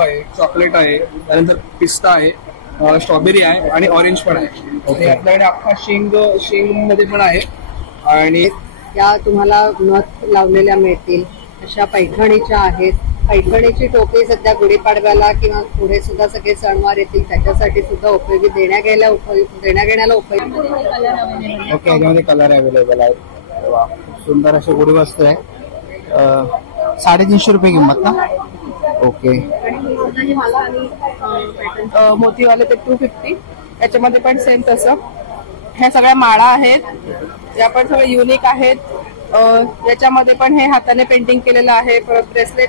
आहे, चॉकलेट आहे, त्यानंतर पिस्ता आहे, स्ट्रॉबेरी आहे आणि ऑरेंज पण आहे. आणि आपल्याकडे अख्खा शेंग मध्ये पण आहे. आणि या तुम्हाला नथ लावलेल्या मिळतील अशा पैठणीच्या आहेत. पैठणीची टोपी सध्या गुढीपाडव्याला किंवा पुढे सुद्धा सगळे सणवार येतील त्याच्यासाठी सुद्धा उपयोगी देण्या घेण्याला उपयोगी. ओके, याच्यामध्ये कलर अवेलेबल आहेत. सुंदर अशी गुढी वस्तू आहे. 350 रुपये किंमत ना. ओके, मोतीवाले ते 250. याच्यामध्ये पण सेम तसं. ह्या सगळ्या माळा आहेत, या पण सगळ्या युनिक आहेत. याच्यामध्ये पण हे हाताने पेंटिंग केलेलं आहे. परत ब्रेसलेट.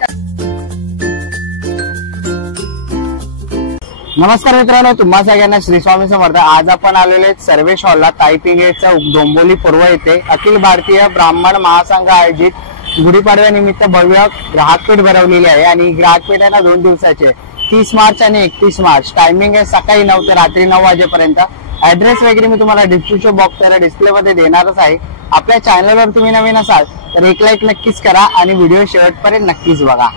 नमस्कार मित्रांनो, तुम्हा सगळ्यांना श्री स्वामी समर्थ. आज आपण आलेले सर्वेश हॉलला ताईपिंगेटच्या डोंबोली पूर्व येथे अखिल भारतीय ब्राह्मण महासंघ आयोजित गुढीपाडव्यानिमित्त भव्य ग्राहकपेठ भरवलेली आहे. आणि ग्राहकपेठ आहे ना 2 दिवसाचे, 30 मार्च आणि 31 मार्च. टायमिंग आहे सकाळी 9 ते रात्री 9 वाजेपर्यंत. ऍड्रेस वगैरे मी तुम्हाला डिस्क्रिप्शन बॉक्सवर डिस्प्ले मध्ये देणारच आहे. आपल्या चॅनलवर तुम्ही नवीन असाल तर एक लाईक नक्कीच करा आणि व्हिडिओ शेवटपर्यंत नक्कीच बघा.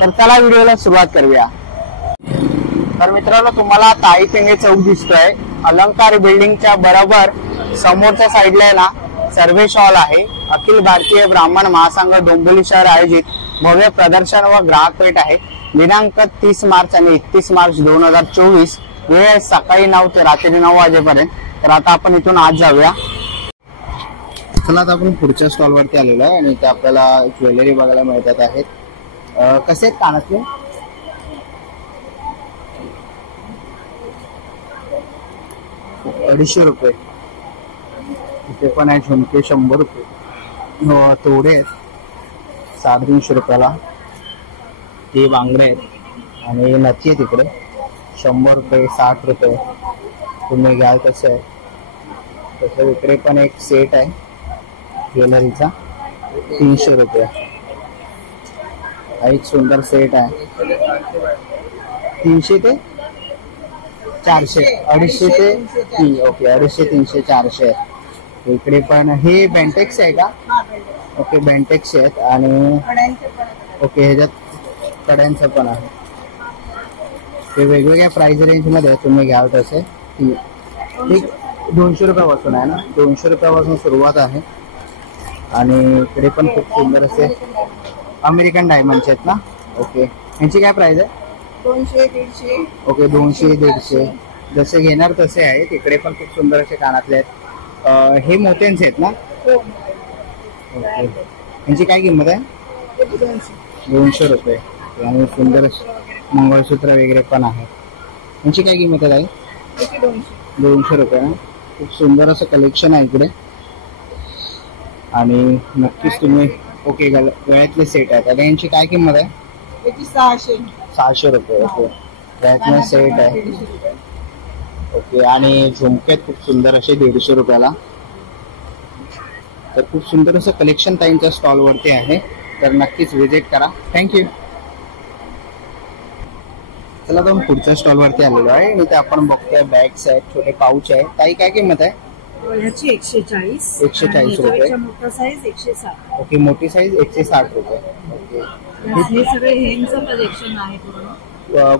तर चला व्हिडिओला सुरुवात करूया. तर मित्रांनो, तुम्हाला ताईपिंगे चौक दिसतोय. अलंकार बिल्डिंगच्या बरोबर समोरच्या साईडला ना सर्वेश हॉल आहे. अखिल भारतीय ब्राह्मण महासंघ डोंबिवली शहर आयोजित भव्य प्रदर्शन व ग्राहकपेठ आहे. दिनांक 30 मार्च आणि 31 मार्च 2024. वेळ सकाळी 9 ते रात्री 9 वाजेपर्यंत. तर आता आपण इथून आज जाऊया. चला, आता आपण पुढच्या स्टॉल वरती आलेलो आहे आणि इथे आपल्याला ज्वेलरी बघायला मिळतात आहेत. कसे आहेत कानातले? ₹250. इथे पण आहे झुमके 100 रुपये. तोडे आहेत 350 रुपयाला. ते बांगडे आहेत आणि नथी आहे तिकडे 100 रुपये 60 रुपये. तुम्ही घ्याल कसं आहे तसं. इकडे पण एक सेट आहे ज्वेलरीचा 300 रुपये. एक सुंदर सेट आहे 300 ते 400. 250 ते 3. ओके, 250, 300, 400. इकडे पण हे बेंटेक्स आहे का? ओके, बेंटेक्स आहेत. आणि ओके, ह्याच्यात कड्यांचं पण आहे. ते वेगवेगळ्या प्राइस रेंज मध्ये तुम्ही घ्याल तसे. ठीक, 200 रुपयापासून आहे ना. 200 रुपयापासून सुरुवात आहे. आणि इकडे पण खूप सुंदर असे अमेरिकन डायमंडचे आहेत ना. ओके, यांची काय प्राइस आहे? 200-150. ओके, 200-150 जसे घेणार तसे आहेत. इकडे पण खूप सुंदर असे कानातले आहेत. हे मोत्यांचे आहेत ना. ओके, यांची काय किंमत आहे? 200 रुपये. आणि सुंदर मंगळसूत्र वगैरे पण आहे. यांची काय किंमत आहे? 200 रुपये. खूप सुंदर असं कलेक्शन आहे इकडे. आणि नक्कीच तुम्ही ओके गळ्यातले सेट आहेत. आता यांची काय किंमत आहे? 600 रुपये. ओके, गळ्यातले सेट आहे. ओके, आणि झुमके खूप सुंदर असे 150 रुपयाला. तर खूप सुंदर असं कलेक्शन ताईंच्या स्टॉल वरती आहे. तर नक्कीच व्हिजिट करा. थँक्यू. चला, तर पुढच्या स्टॉल वरती आलेलो आहे आणि ते आपण बघतोय बॅग्स आहेत, छोटे पाऊच आहे. ताई काय किंमत आहे? ह्याची 140. 140 रुपये. मोठा साईज 160. ओके, मोठी साईज 160 रुपये. ओके, हे सगळे हेमचं कलेक्शन आहे पूर्ण.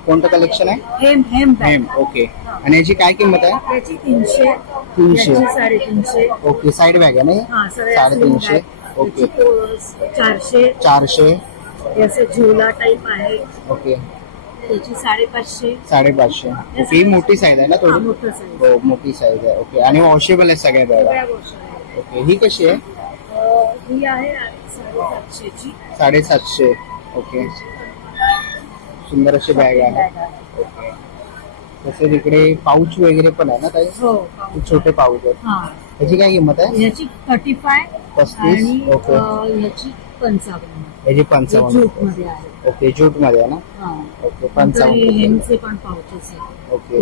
कोणतं कलेक्शन आहे? हेम. ओके, आणि याची काय किंमत आहे? याची 300. 300. ओके, साईड बॅग आहे ना. 350. ओके, 400. याचे झोला टाईप आहे. ओके, त्याची 550. 550. ओके, ही मोठी साईज आहे ना थोडी? हो, मोठी साईज आहे. ओके, आणि वॉशेबल आहे सगळ्या बॅग. ओके, ही कशी आहे? ही आहे 750ची. 750. ओके, सुंदर अशी बॅग आहे. ओके, तसेच इकडे पाऊच वगैरे पण आहे ना ताई? छोटे पाऊच आहेत. याची काय किंमत आहे? याची 35. 35. ओके, याची 55. याची 55. ज्यूट मध्ये आहे. ओके, ज्यूट मध्ये आहे ना. ओके, 55. हेमचे पण पाऊचेस आहे. ओके,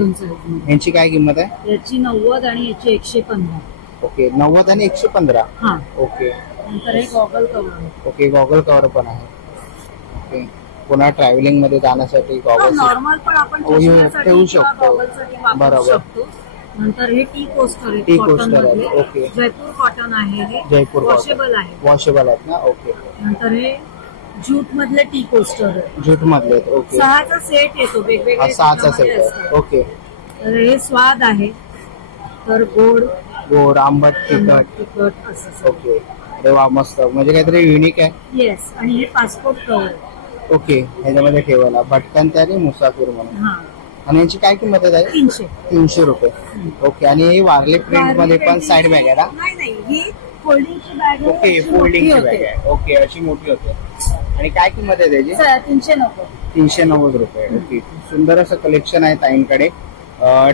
यांची काय किंमत आहे? याची 90 आणि याची 115. ओके, 90 आणि 115. ओके, नंतर एक goggle cover. Okay, goggle cover पण आहे. ओके, पुन्हा ट्रॅव्हलिंग मध्ये जाण्यासाठी गॉगल नॉर्मल पण आपण ठेवू शकतो. बरोबर. नंतर हे टी कोस्टर आहे. टी कोस्टर आहे. ओके, जयपूर कॉटन आहे. हे जयपूर वॉशेबल आहे. वॉशेबल आहेत ना. ओके, नंतर हे ज्यूट मधले टी कोस्टर ज्यूट मधले आहेत. ओके 6चा सेट येतो वेगवेगळे 6चा सेट. ओके तर हे स्वाद आहे तर गोड गोड आंबट तिखट. तिखट असं. ओके अरे वा मस्त म्हणजे काहीतरी युनिक आहे. येस आणि हे पासपोर्ट कवर. ओके ह्याच्यामध्ये ठेवायला भटकन तयारी मुसाफिर म्हणून. आणि याची काय किंमत आहे? 300 रुपये. ओके आणि ही वारली प्रिंट मध्ये पण साईड बॅग आहे ना? नाही ही फोल्डिंगची बॅग. ओके फोल्डिंगची बॅग आहे. ओके अशी मोठी होते. आणि काय किंमत आहे त्याची? 390 रुपये. ओके सुंदर असं कलेक्शन आहे ताईंकडे.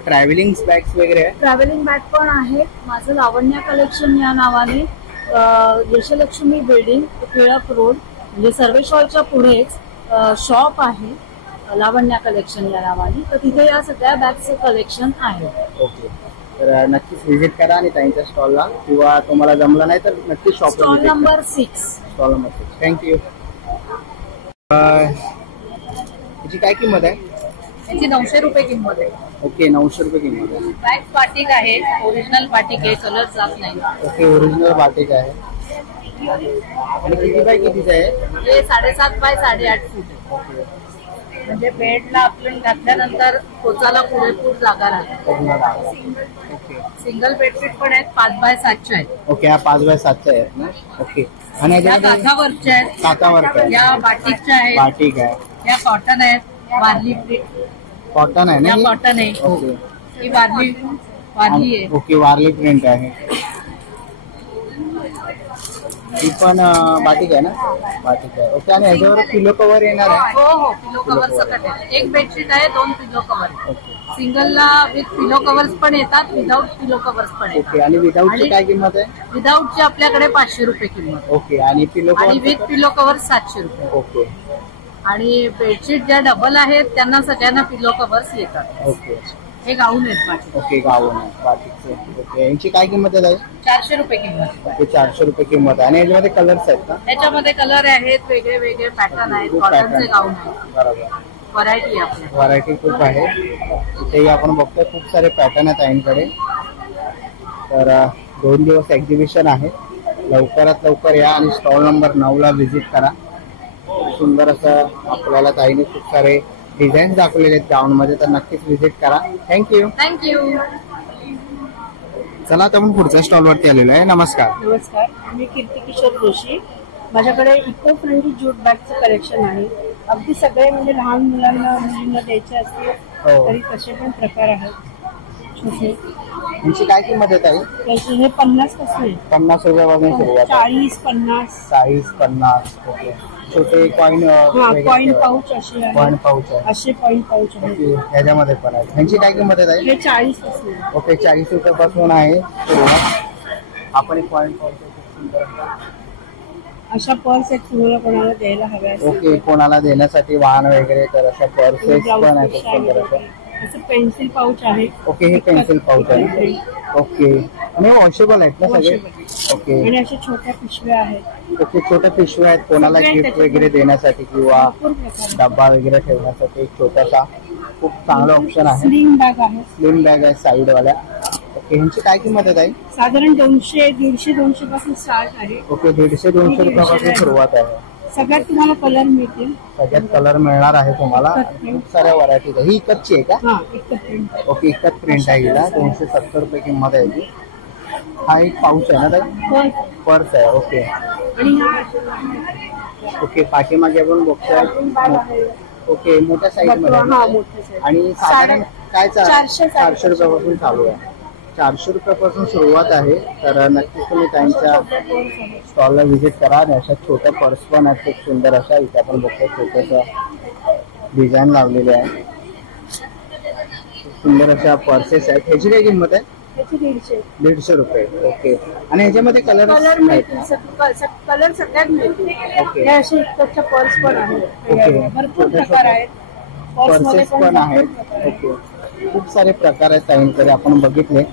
ट्रॅव्हलिंग बॅग्स वगैरे आहे? ट्रॅव्हलिंग बॅग पण आहेत. माझं लावण्या कलेक्शन या नावाने यशलक्ष्मी बिल्डिंग टिळक रोड म्हणजे सर्वेश्वरच्या पुढेच शॉप आहे लावण्या कलेक्शन या नावाने. तर तिथे या सगळ्या बॅगचं कलेक्शन आहे. ओके तर नक्कीच व्हिजिट करा आणि त्यांच्या स्टॉलला किंवा तुम्हाला जमलं नाही तर नक्कीच शॉपला stall number 6. Stall number 6. Thank you. याची काय किंमत आहे? याची 900 रुपये किंमत आहे. ओके 900 रुपये किंमत आहे. बॅग बाटिक आहे. ओरिजिनल बाटिक आहे. कलर जात नाही. ओके ओरिजिनल बाटिक आहे. आणि किती बाय कितीच आहे? हे 7.5 बाय 8.5 फूट. म्हणजे बेडला आपण घातल्यानंतर पोचाला पुरेपूर जागा राहते. सिंगल बेडशीट पण आहेत. 5 बाय 7च्या आहेत. ओके ह्या 5 बाय 7च्या आहेत ना? ओके आणि या काठावरच्या आहेत. काठावर या बाटिकच्या आहेत. बाटिक आहे. या कॉटन आहेत. वारली प्रिंट कॉटन आहे ना? कॉटन आहे. ओके ही वारली आहे. ओके वारली प्रिंट आहे. ही पण बाटिक आहे ना? बाटिक आहे. ओके आणि ह्याच्यावर पिलो कव्हर येणार आहे? हो पिलो कव्हर सकट आहे. एक बेडशीट आहे. 2 पिलो कव्हर. सिंगलला विथ पिलो कव्हर्स पण येतात. विदाऊट पिलो कव्हर्स पण येतात. ओके आणि विदाऊटची काय किंमत आहे? विदाऊटची आपल्याकडे 500 रुपये किंमत. ओके आणि पिलो आणि विथ पिलो कव्हर 700 रुपये. ओके आणि बेडशीट ज्या डबल आहेत त्यांना सगळ्यांना पिलो कव्हर्स येतात. ओके हे गाऊन आहेत बाटिक. ओके गाऊन आहे बाटिकचे. ओके यांची काय किंमत आहे? 400 रुपये किंमत. ओके 400 रुपये किंमत आहे. आणि याच्यामध्ये कलर्स आहेत का? त्याच्यामध्ये कलर आहेत. वेगळे वेगळे पॅटर्न आहेत. कॉटनचे गाऊन आहेत. बरोबर व्हरायटी आहे. व्हरायटी खूप आहे. इथेही आपण बघतोय खूप सारे पॅटर्न आहेत ताईंकडे. तर 2 दिवस एक्झिबिशन आहे. लवकरात लवकर या आणि स्टॉल नंबर 9ला व्हिजिट करा. सुंदर असं आपल्याला ताईने खूप सारे डिझाईन दाखवलेले आहेत गाऊन मध्ये. तर नक्कीच व्हिजिट करा. थँक्यू. चला आता आपण पुढच्या स्टॉल वरती आलेलो आहे. नमस्कार. मी कीर्ती किशोर जोशी. माझ्याकडे इको फ्रेंडली ज्यूट बॅगचं कलेक्शन आहे. अगदी सगळे म्हणजे लहान मुलांना मुलींना द्यायचे असतील तरी तसे पण प्रकार आहेत छोटे. यांची काय किंमत आहे ताई? त्याचे हे 50 पासून आहे. 50 रुपयापासून सुरुवात. 40-50. 50. ओके छोटे कॉइन कॉइन पाऊच असे कॉइन पाऊच आहे. असे कॉइन पाऊच आहेत. ह्याच्यामध्ये पण आहे. ह्यांची काय किंमत आहे ताई? हे 40 पासून आहे. ओके 40 रुपयापासून आहे सुरुवात. आपण एक कॉइन पाऊच खूप सुंदर अशा पर्स आहेत तुम्हाला कोणाला द्यायला हव्या. ओके कोणाला देण्यासाठी वाहन वगैरे तर अशा पर्सेस पण आहेत खूप सुंदर अशा. असं पेन्सिल पाऊच आहे. ओके हे पेन्सिल पाऊच आहे. ओके आणि वॉशेबल आहेत ना सगळे? ओके आणि अशा छोट्या पिशव्या आहेत. ओके छोट्या पिशव्या आहेत कोणाला गिफ्ट वगैरे देण्यासाठी किंवा डब्बा वगैरे ठेवण्यासाठी एक छोटासा खूप चांगला ऑप्शन आहे. स्लिम बॅग आहे. स्लिम बॅग आहे साईड वाल्या. ओके ह्यांची काय किंमत आहे ताई? साधारण 200-150 पासून स्टार्ट आहे. ओके 150-200 रुपयापासून सुरुवात आहे. सगळ्यात तुम्हाला कलर मिळतील. सगळ्यात कलर मिळणार आहे तुम्हाला. खूप साऱ्या व्हरायटीज आहे. ही इकतची आहे का? ओके इकत प्रिंट आहे हिला. 270 रुपये किंमत आहे याची. हा एक पाऊच आहे ना ताई? पर्स आहे. ओके ओके पाठीमागे आपण बघतोय. ओके मोठ्या साईज मध्ये. आणि साधारण काय 400 रुपयापासून चालू आहे. 400 रुपयापासून सुरुवात आहे. तर नक्कीच तुम्ही त्यांच्या स्टॉलला व्हिजिट करा. आणि अशा छोट्या पर्स पण आहेत खूप सुंदर अशा. इथे आपण बघतो छोट्याशा डिझाईन लावलेले आहे. सुंदर अशा पर्सेस आहेत. ह्याची काय किंमत आहे? 150 रुपये. ओके आणि ह्याच्यामध्ये कलर कलर सगळ्यात मिळतील. ओके असे इतकच्या पर्स पण आहेत. ओके भरपूर प्रकार आहेत. पर्सेस पण आहेत. ओके खूप सारे प्रकार आहेत ताईंकडे आपण बघितले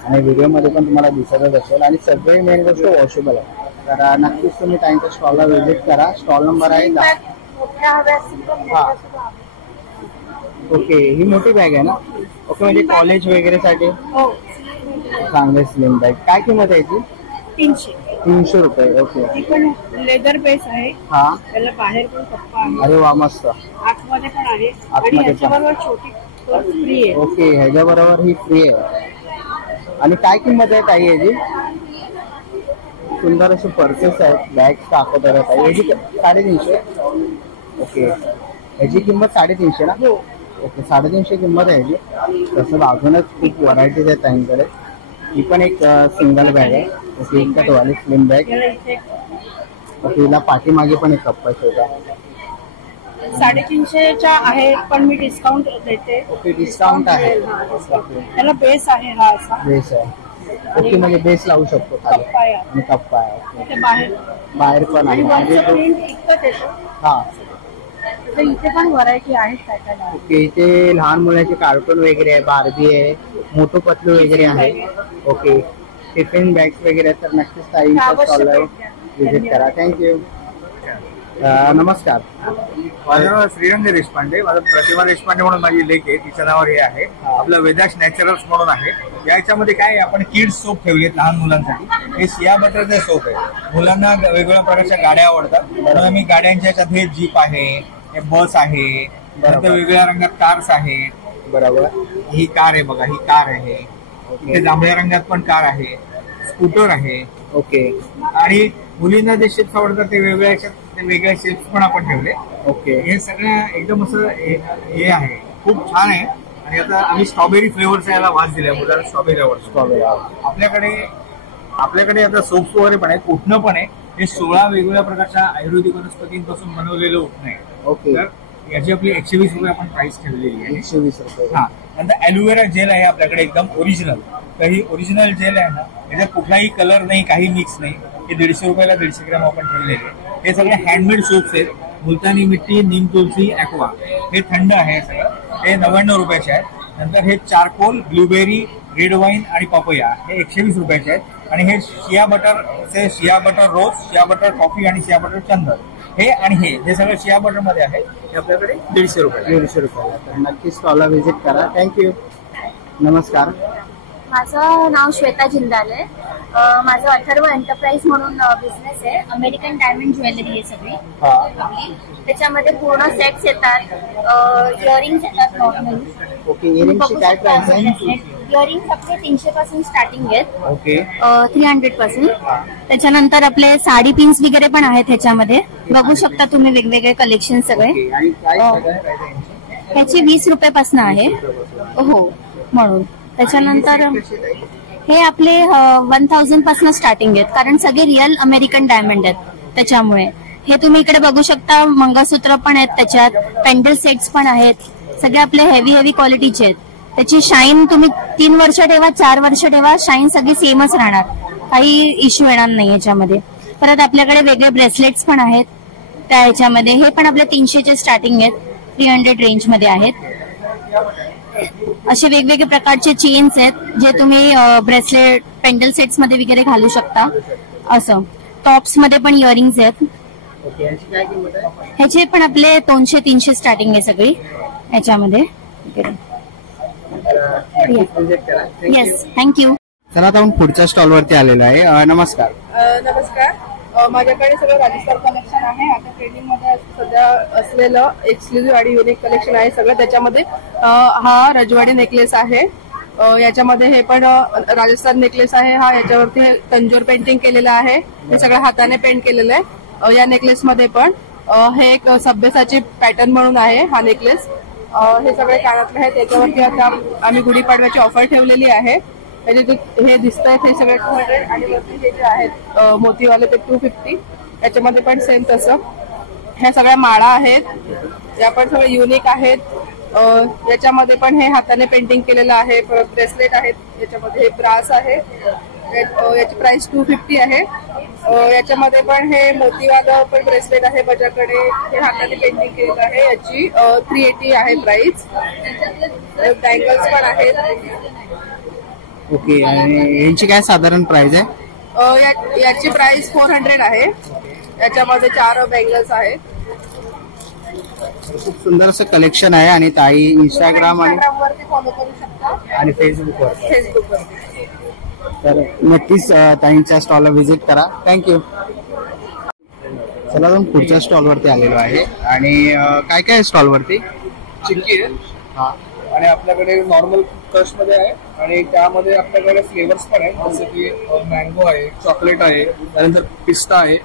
आणि व्हिडिओमध्ये पण तुम्हाला दिसतच असेल. आणि सगळी मेन गोष्ट वॉशेबल आहे. तर नक्कीच तुम्ही ताईंच्या स्टॉलला व्हिजिट करा. स्टॉल नंबर आहे 10. ओके ही मोठी बॅग आहे ना? ओके म्हणजे कॉलेज वगैरे साठी चांगले स्लिम बॅग. काय किंमत आहे याची? 300. 300 रुपये. ओके. ती पण लेदर बेस आहे. हा. त्याला बाहेर पण कप्पा आहे. अरे वा मस्त. आतमध्ये पण आहे आणि आतमध्ये याच्याबरोबर छोटी फ्री आहे. ओके. ह्याच्या बरोबर ही फ्री आहे. आणि काय किंमत आहे ताई याची? सुंदर असे पर्सेस आहेत, बॅग दाखवत आहे. याची 350. ओके. याची किंमत 350 ना? ओके. 350 किंमत आहे याची. तसं अजूनच खूप व्हरायटीज आहेत त्यांच्याकडे. ही पण एक सिंगल बॅग आहे. ओके. एकच वाली स्लिम बॅग. ओके. हिला पाठीमागे पण एक कप्पा छोटा. 350च्या आहे पण मी डिस्काउंट देते. ओके. डिस्काउंट आहे. त्याला बेस आहे. हा असा बेस आहे. ओके. म्हणजे बेस लावू शकतो खाली कप्पा आहे. आणि कप्पा आहे. ओके. ते बाहेर बाहेर पण आणि आहे. वरचं प्रिंट इतकंच येतो. हा. तर इथे पण व्हरायटी आहेत काय काय. ओके. इथे लहान मुलाचे कार्टून वगैरे आहे, बार्बी आहे, मोटू पतलू वगैरे आहे. ओके. टिफिन बॅग्स वगैरे तर नक्कीच ताईंच्या स्टॉलला व्हिजिट करा. थँक्यू. नमस्कार. माझं नाव श्रीरंग देशपांडे. माझं प्रतिभा देशपांडे म्हणून माझी लेक आहे, तिच्या नावावर हे आहे. आपलं वेदाश नॅचरल्स म्हणून आहे. याच्यामध्ये काय आपण किड्स सोप ठेवलेत लहान मुलांसाठी. हे सिया बटरचे सोप आहे. मुलांना वेगवेगळ्या प्रकारच्या गाड्या आवडतात म्हणून आम्ही गाड्यांच्या याच्यात हे जीप आहे, हे बस आहे, नंतर वेगवेगळ्या रंगात कार्स आहेत. बरोबर. ही कार आहे बघा, ही कार आहे. इथे जांभळ्या रंगात पण कार आहे, स्कूटर आहे. ओके. आणि मुलींना जे शेप्स आवडतात ते वेगवेगळ्या याच्यात ते वेगळे शेप्स पण आपण ठेवले. ओके. हे सगळं एकदम असं हे आहे, खूप छान आहे. आणि आता आम्ही स्ट्रॉबेरी फ्लेवरचा याला वास दिलाय मुलांना. स्ट्रॉबेरी आवडतो. आपल्याकडे आता सोप्स वगैरे पण आहेत, उठणं पण आहे. हे 16 वेगवेगळ्या प्रकारच्या आयुर्वेदिक वनस्पतींपासून बनवलेलं उठणं आहे. ओके. तर याची आपली 120 रुपये आपण प्राइस ठेवलेली आहे. 120 रुपये. हा. नंतर अलोवेरा जेल आहे आपल्याकडे एकदम ओरिजिनल. तर ही ओरिजिनल जेल आहे ना, याच्यात कुठलाही कलर नाही, काही मिक्स नाही. हे 150 रुपयाला 150 ग्रॅम आपण ठेवलेले आहे. हे सगळे हँडमेड सोप्स आहेत. मुलतानी मिट्टी, नीम तुलसी, ॲक्वा. हे थंड आहे सगळं. हे 99 रुपयाचे आहेत. नंतर हे चारकोल, ब्लूबेरी, रेड वाईन आणि पपया हे 120 रुपयाचे आहेत. आणि हे शिया बटर रोज, शिया बटर कॉफी आणि शिया बटर चंदन हे आणि हे सगळं शिया बटर मध्ये आहे. हे आपल्याकडे 150 रुपये. 150 रुपयाला. तर नक्की स्टॉलला व्हिजिट करा. थँक्यू. नमस्कार. माझं नाव श्वेता जिंदाल आहे. माझं अथर्व एंटरप्राइज म्हणून बिझनेस आहे. अमेरिकन डायमंड ज्वेलरी आहे सगळी आपली. त्याच्यामध्ये पूर्ण सेट्स येतात, इयरिंग्स येतात नॉर्मली. ओके. इयरिंगची काय प्राइस आहे? इयरिंग्स आपले 300 पासून स्टार्टिंग आहेत. ओके. 300 पासून. त्याच्यानंतर आपले साडी पिन्स वगैरे पण आहेत ह्याच्यामध्ये. बघू शकता तुम्ही वेगवेगळे कलेक्शन सगळे. आणि ह्याची 20 रुपयापासून आहे. हो म्हणून. त्याच्यानंतर हे आपले 1000 पासून स्टार्टिंग आहेत, कारण सगळे रिअल अमेरिकन डायमंड आहेत. त्याच्यामुळे हे तुम्ही इकडे बघू शकता. मंगळसूत्र पण आहेत त्याच्यात, पेंडल सेट्स पण आहेत. सगळे आपले हेवी क्वालिटीचे आहेत. त्याची शाईन तुम्ही 3 वर्ष ठेवा, 4 वर्ष ठेवा, शाईन सगळी सेमच राहणार, काही इश्यू येणार नाही याच्यामध्ये. परत आपल्याकडे वेगळे ब्रेसलेट्स पण आहेत त्या ह्याच्यामध्ये. हे पण आपल्या 300चे स्टार्टिंग आहेत, 300 रेंज मध्ये आहेत. असे वेगवेगळे प्रकारचे चेन्स आहेत जे तुम्ही ब्रेसलेट, पेंडल सेट्स मध्ये वगैरे घालू शकता. असं टॉप्स मध्ये पण इयरिंग्स आहेत. ह्याचे पण आपले 200-300 स्टार्टिंग आहे सगळी ह्याच्यामध्ये. Yes, thank you. चला आता आपण पुढच्या स्टॉल वरती आलेलो आहे. नमस्कार. नमस्कार. माझ्याकडे सगळं राजस्थान कलेक्शन आहे. आता ट्रेंडिंग मध्ये सध्या असलेलं एक्सक्लुझिव्ह आणि युनिक कलेक्शन आहे सगळं. त्याच्यामध्ये हा रजवाडी नेकलेस आहे. याच्यामध्ये हे पण राजस्थान नेकलेस आहे. हा याच्यावरती तंजोर पेंटिंग केलेलं आहे. हे सगळं हाताने पेंट केलेलं आहे. या नेकलेस मध्ये पण हे एक सभ्यसाची पॅटर्न म्हणून आहे हा नेकलेस. हे सगळे कानातले आहेत. त्याच्यावरती आता आम्ही गुढीपाडव्याची ऑफर ठेवलेली आहे. हे दिसत आहेत हे सगळे 200 आणि वरती हे जे आहेत मोतीवाले ते 250. याच्यामध्ये पण सेम तसं. ह्या सगळ्या माळा आहेत, या पण सगळे युनिक आहेत. याच्यामध्ये पण हे हाताने पेंटिंग केलेलं आहे. परत ब्रेसलेट आहेत याच्यामध्ये. हे ब्रास आहे, याची प्राइस 250 आहे. याच्यामध्ये पण हे मोतीवालं पण ब्रेसलेट आहे माझ्याकडे. हे हाताने पेंटिंग केलेलं आहे. याची 380 आहे प्राइस. बँगल्स पण आहेत. ओके. आणि यांची काय साधारण प्राइस आहे? याची प्राइस 400 आहे. याच्यामध्ये 4 बँगल्स आहेत. खूप सुंदर असं कलेक्शन आहे. आणि ताई इंस्टाग्राम वरती फॉलो करू शकता आणि फेसबुकवर. तर नक्कीच ताईंच्या स्टॉलला व्हिजिट करा. थँक्यू. चला जाऊन पुढच्या स्टॉलवरती आलेलो आहे आणि काय काय स्टॉलवरती चिक्की आहे आणि आपल्याकडे नॉर्मल क्रश मध्ये आहे आणि त्यामध्ये आपल्याकडे फ्लेवर्स पण आहेत जसं की मँगो आहे, चॉकलेट आहे, त्यानंतर पिस्ता आहे,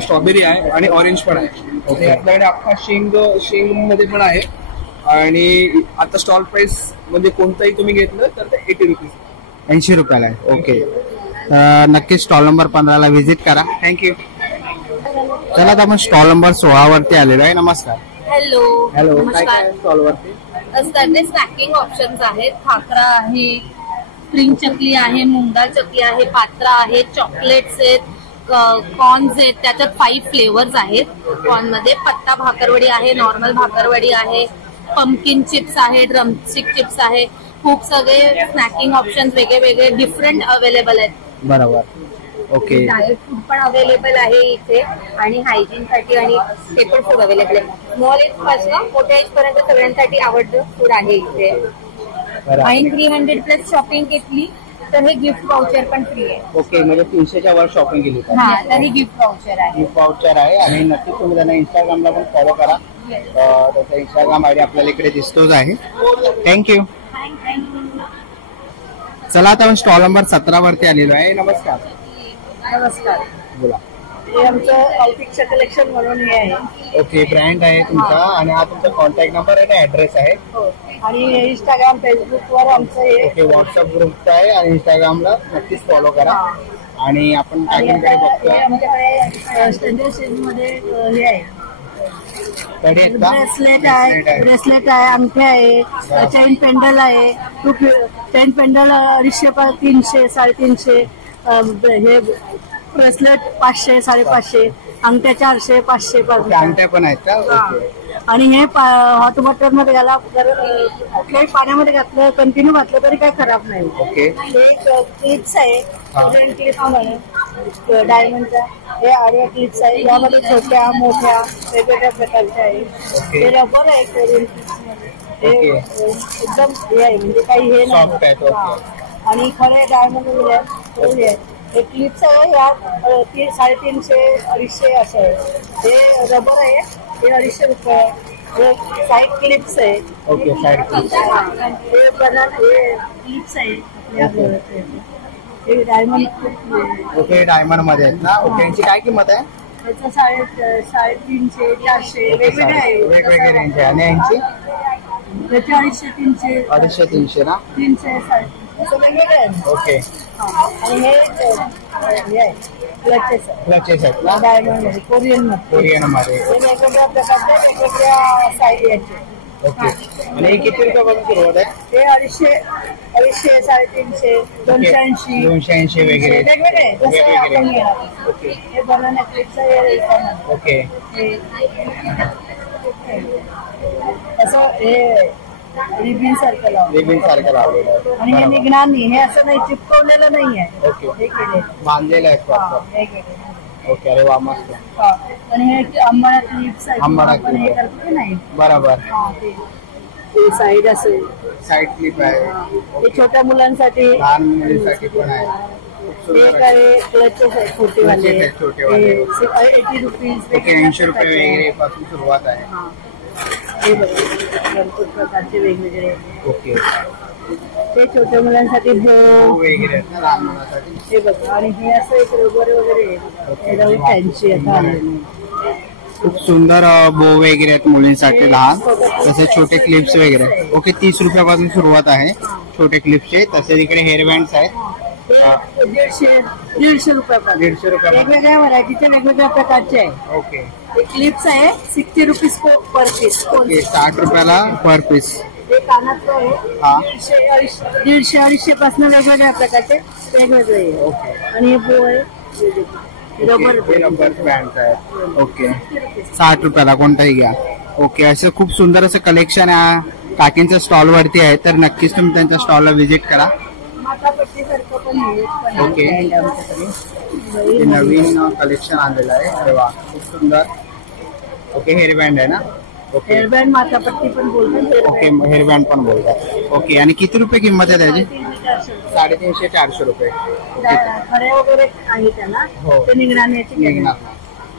स्ट्रॉबेरी आहे आणि ऑरेंज पण आहे. आणि आपल्याकडे अख्खा शेंग मध्ये पण आहे आणि आता स्टॉल प्राइस म्हणजे कोणताही तुम्ही घेतलं तर ते 80 रुपीज 80 रुपयाला आहे. ओके. नक्कीच स्टॉल नंबर 15ला व्हिजिट करा. थँक्यू. चला आता आपण स्टॉल नंबर 16 वरती आलेलो आहे. नमस्कार. हॅलो. हॅलो. काय काय स्टॉल वरती स्नॅकिंग ऑप्शन्स आहेत. खाकरा आहे, स्प्रिंग चकली आहे, मूग दाल चकली आहे, पात्रा आहे, चॉकलेट्स आहेत, कॉर्न्स आहेत. त्याच्यात 5 फ्लेवर्स आहेत. कॉर्न मध्ये पत्ता भाकरवडी आहे, नॉर्मल भाकरवडी आहे, पंपकिन चिप्स आहे, ड्रमस्टिक चिप्स आहे. खूप सगळे स्नॅकिंग ऑप्शन्स वेगळे वेगळे डिफरंट अवेलेबल आहेत. बरोबर. ओके. डायट फूड पण अवेलेबल आहे इथे आणि हायजीन साठी आणि ते पण फूड अवेलेबल आहे. स्मॉल एज पासून मोठ्या एज पर्यंत सगळ्यांसाठी आवडतं फूड आहे इथे. आणि 300+ शॉपिंग घेतली तर हे गिफ्ट वाउचर पण फ्री आहे. ओके. म्हणजे 300च्या वर शॉपिंग केली तर हे गिफ्ट वाउचर आहे. गिफ्ट वाउचर आहे आणि नक्कीच तुम्ही त्यांना इंस्टाग्रामला पण फॉलो करा. त्याचा इंस्टाग्राम आयडी आपल्याला इकडे दिसतोच आहे. थँक्यू. चला आता आपण स्टॉल नंबर 17 वरती आलेलो आहे. नमस्कार. नमस्कार. बोला. हे आमचं ऑलपिकचं कलेक्शन म्हणून हे आहे. ओके. ब्रँड आहे तुमचा आणि हा तुमचा कॉन्टॅक्ट नंबर आणि ऍड्रेस आहे. आणि इंस्टाग्राम फेसबुकवर आमचं हे ओके. व्हॉट्सअप ग्रुप आहे आणि इंस्टाग्रामला नक्कीच फॉलो करा. आणि आपण काकींकडे बघतोय आमच्याकडे स्टँडर्ड सेल मध्ये हे आहे. ब्रेसलेट आहे, अंगठे आहे, चेन पेंडल आहे. चेन पेंडल 250, 300, 350. हे ब्रेसलेट 500, 550. अंगठ्या 400, 500 अंगठ्या पण आहेत का? आणि हे हॉट वॉटर मध्ये घाला, कुठल्याही पाण्यामध्ये घातलं कंटिन्यू घातलं तरी काही खराब नाही. ओके. एक क्लिप्स आहे, क्लिप्स म्हणून डायमंडचा. हे आडव्या क्लिप्स आहे. यामध्ये छोट्या मोठ्या वेगवेगळ्या प्रकारच्या आहे. हे रबर आहे कोरियन क्लिप्स मध्ये. हे एकदम हे आहे म्हणजे काही हे नाही. आणि खरे डायमंड हे क्लिप्स आहे. यात 350, 250 असे आहे. हे रबर आहे. हे 250 रुपये. हे साईड क्लिप्स आहे. ओके. Side clips. हे क्लिप्स आहे. हे डायमंड. ओके. डायमंड मध्ये आहेत ना? ओके. यांची काय किंमत आहे? त्याचं 350, 400 वेगवेगळे आहे. वेगवेगळे रेंज आहे. आणि यांची त्याचे 250, 300. 250, 300 ना? 300, 350 असं वेगवेगळे आहे. ओके. आणि हे आहे क्लचेस आहेत ना? डायमंड मध्ये कोरियन मध्ये हे वेगवेगळ्या प्रकारचे वेगवेगळ्या साईज याचे. ओके. आणि हे किती रुपयापासून सुरुवात आहे? हे 250, 350, 280, 280 वगैरे वेगवेगळे जसं आपण घेणार. ओके. हे बनाना क्लिप्स आहे. ओके. असं हे रिबिन सारखं लावलेलं आहे. आणि हे निघणार नाही. हे असं नाही, चिपकवलेलं नाही आहे. ओके. हे केले बांधलेलं आहे. हे केले. ओके. अरे वा, मस्त. आणि हे आंबाडा क्लिप्स आहे. आंबाडा आपण हे करतो की नाही. बरोबर. ते साईड असेल. साईड क्लिप आहे. हे छोट्या मुलांसाठी, लहान मुलींसाठी पण आहे. हे काय क्लचेस आहे छोटेवाले. 80 रुपीज. ओके. 80 रुपये वगैरे पासून सुरुवात आहे. हे भरपूर प्रकारचे वेगवेगळे. ओके. ते छोट्या मुलांसाठी वगैरे आहेत ना, लहान मुलांसाठी. हे बघा. आणि हे असं एक रबर वगैरे फॅन्सी आता खूप सुंदर बो वगैरे आहेत मुलींसाठी लहान. तसे छोटे क्लिप्स वगैरे. ओके. 30 रुपयापासून सुरुवात आहे छोटे क्लिप्सचे. तसेच इकडे हेअर बँड्स आहेत. 150 रुपये. 150 रुपये. वेगवेगळ्या व्हरायटीचे वेगवेगळ्या प्रकारचे आहे. ओके. हे क्लिप्स आहे 60 रुपीज पर पीस. ओके. 60 रुपयाला पर पीस. हे कानातलं आहे 150, 250 पासून वेगवेगळ्या प्रकारचे वेगवेगळे आहे. ओके. आणि हे बो आहे रबर बँड आहे. ओके. 60 रुपयाला कोणताही घ्या. ओके. असं खूप सुंदर असं कलेक्शन काकींच्या स्टॉल वरती आहे. तर नक्कीच तुम्ही त्यांच्या स्टॉलला व्हिजिट करा. मातापट्टीसारखं पण ओके. नवीन कलेक्शन आलेलं आहे. अरे वा, खूप सुंदर. ओके. हेअर बँड आहे ना? ओके. हेअर बँड मातापट्टी पण बोलतात. ओके. हेअर बँड पण बोलतात. ओके. आणि किती रुपये किंमत आहे त्याची? 350 400 रुपये. खडे वगैरे आहे त्याला ते निघणार नाही याची निघणार नाही.